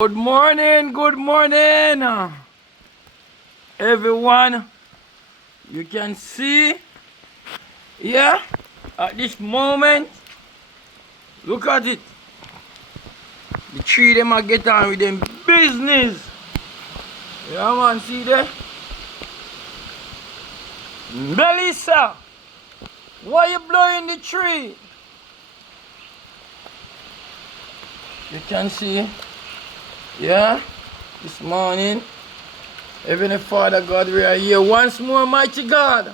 Good morning, everyone. You can see, yeah, at this moment, look at it. The tree them a get on with them business. Yeah, man, see there? Melissa, why you blowing the tree? You can see, yeah, this morning. Heavenly Father God, we are here once more, mighty God.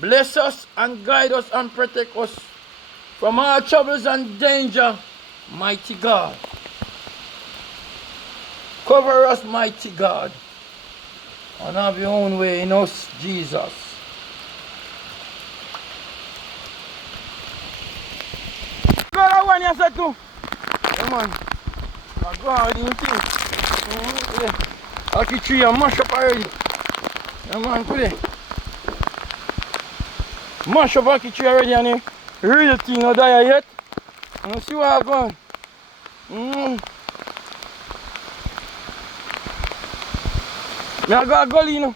Bless us and guide us and protect us from all troubles and danger, mighty God. Cover us, mighty God, and have your own way in us, Jesus. God, I want you to say too. Come on. Now go on with your thing. Yeah. I'll keep tree and mash up already. Come on, put it. Mash up the tree already and the real thing not die yet. And see what I'm going. I got a gully, you know.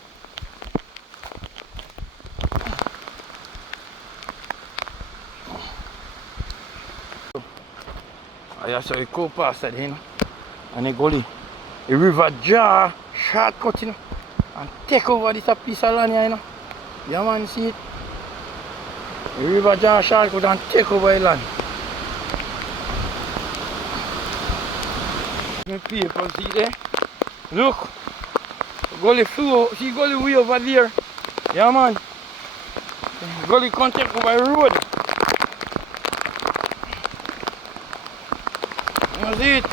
I saw the coal past that, you know. And the gully. The river jar shortcut, you know. And take over this piece of land here, you know. Yeah, man, see it? The river jar shortcut and take over the land. The people, see there? Look. Gully flow, see gully way over there. Yeah, man. Gully can't take over the road. You see it?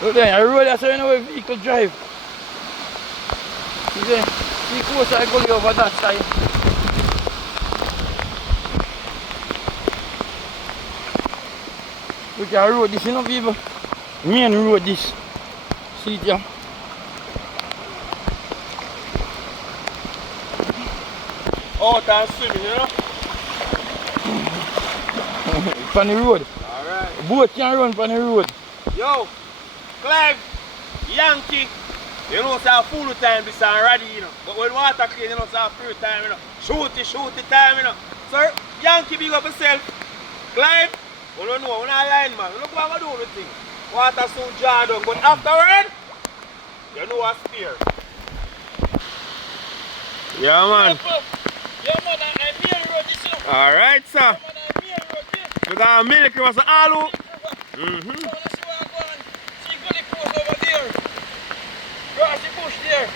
Look there, a road that's where no vehicle drive. See there? See closer the gully over that side. Look at the road, this, you know, people. Main road, this. See it, yeah? Out and swimming, you know? It's on the road. Alright. Boat can run on the road. Yo, Clive, Yankee, you know, it's a full time this and ready, you know. But when water clean, you know, it's a free time, you know. Shoot it time, you know. Sir, Yankee, big up yourself. Clive, you don't know, we're not lying, man. Look what I'm doing with the thing. Water so jar down, but afterward, you know what's fear. Yeah, man. Yeah, man, I'm main road this, you know. Alright, sir. Yeah, man, I'm main road this. We got a milk was all over. See where I'm going. See gully close over there. Cross the bush there.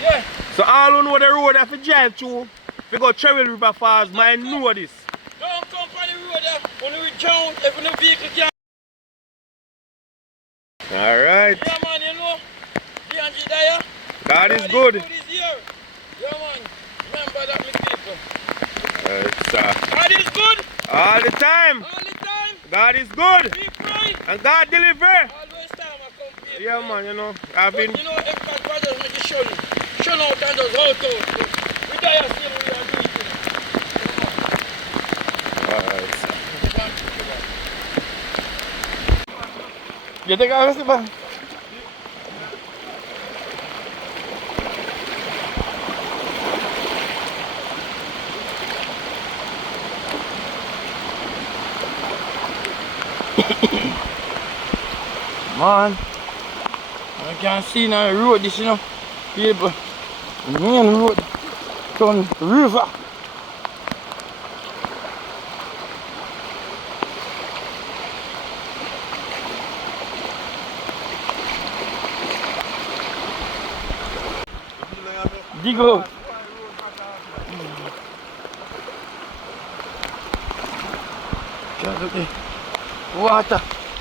Yeah. So all who know the road have to drive through, we go travel river fast, man know this. Don't come from the road there. When we drown, if no vehicle can. Alright. Yeah, man, you know. DNG there. God is good. God is here. Yeah, man. Remember that, my people. Sir. God is good. All the time. All the time. God is good. Be right. And God deliver. Always time I come people. Yeah, man, you know. I've been. You know, everybody brothers make it show you. Show out and just out. We die still, we are doing it. Alright, sir. You take a rest, man? Man, I can see now the road this, you know, people, the main road, turn river. Dig out. Okay. Water.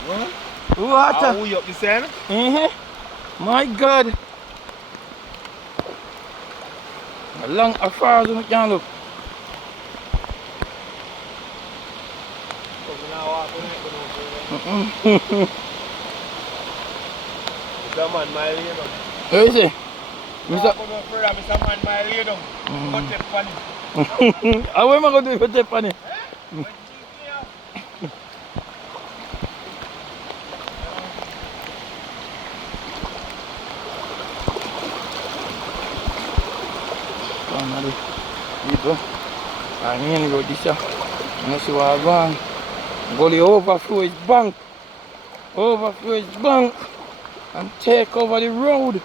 What? Water. How we up the sand? My God. Long as far as we can look. Mr. Man, my lay down. Where is it? Mr. Man, my lay down. Go take funny. How am I going to do with the funny? of the people. And main road this here. You see what I go on. Gully overflow his bank. Overflow his bank. And take over the road.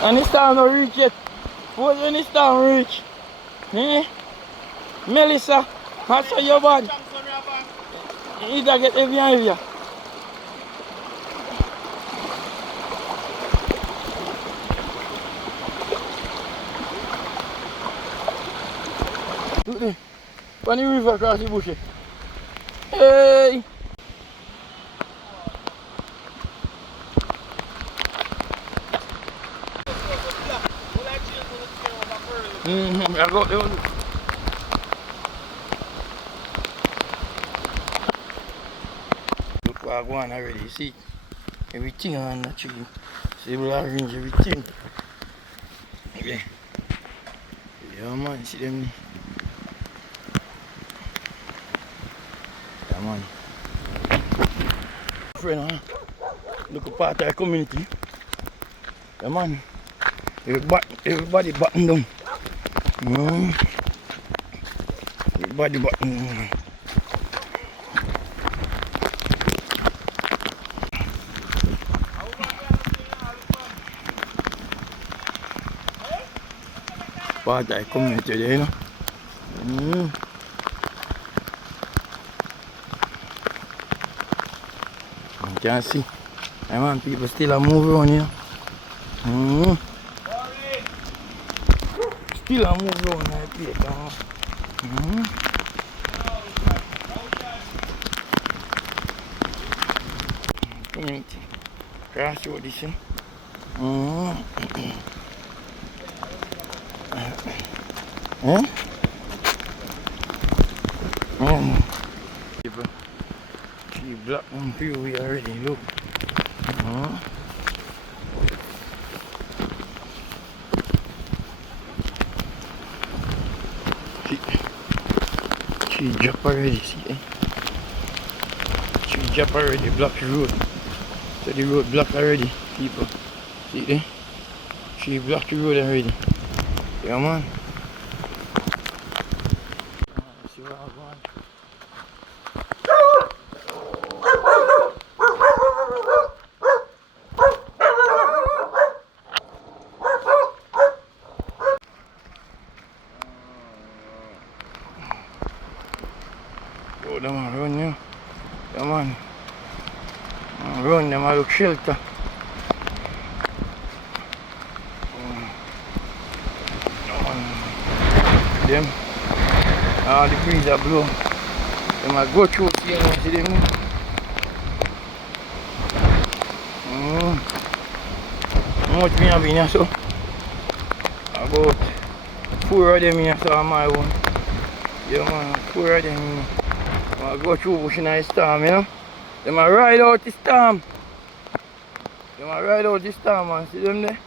And this time not reach yet. What when this time reach? Eh? Melissa, what's your bad? You either get heavier and heavier. Look there. When the river across the bush. Hey! I got the one. Look what I want already, you see? Everything on the tree. See, we'll arrange everything. Okay. Yeah, man, see them. Yeah, man. Friend, huh? Look at part of the community. Yeah, man. Everybody button down. Everybody button down. Part of the community there, you know. You can see. I want people still a move around here. Still a move around that place. Community. Cross road this thing. People. She blocked them freeway already, look. She dropped already, see eh? She dropped already, blocked the road. So the road blocked already, people. See eh? She blocked the road already. Yeah man. See where I'm going. Oh, them a run now. Yeah man. Run them a look shelter. Them all the breeze are blow. Them a go through here now, see them now? How much me have in here so? About 4 of them here so on my own. Yeah man, 4 of them here. I go through bush in the storm, you know? Them a ride out the storm. Them a ride out the storm, man. See them there?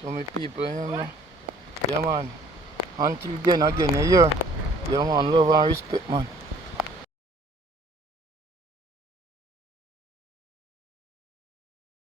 So many people, you know? Yeah, man. Until then, again, you hear? Yeah, man. Love and respect, man.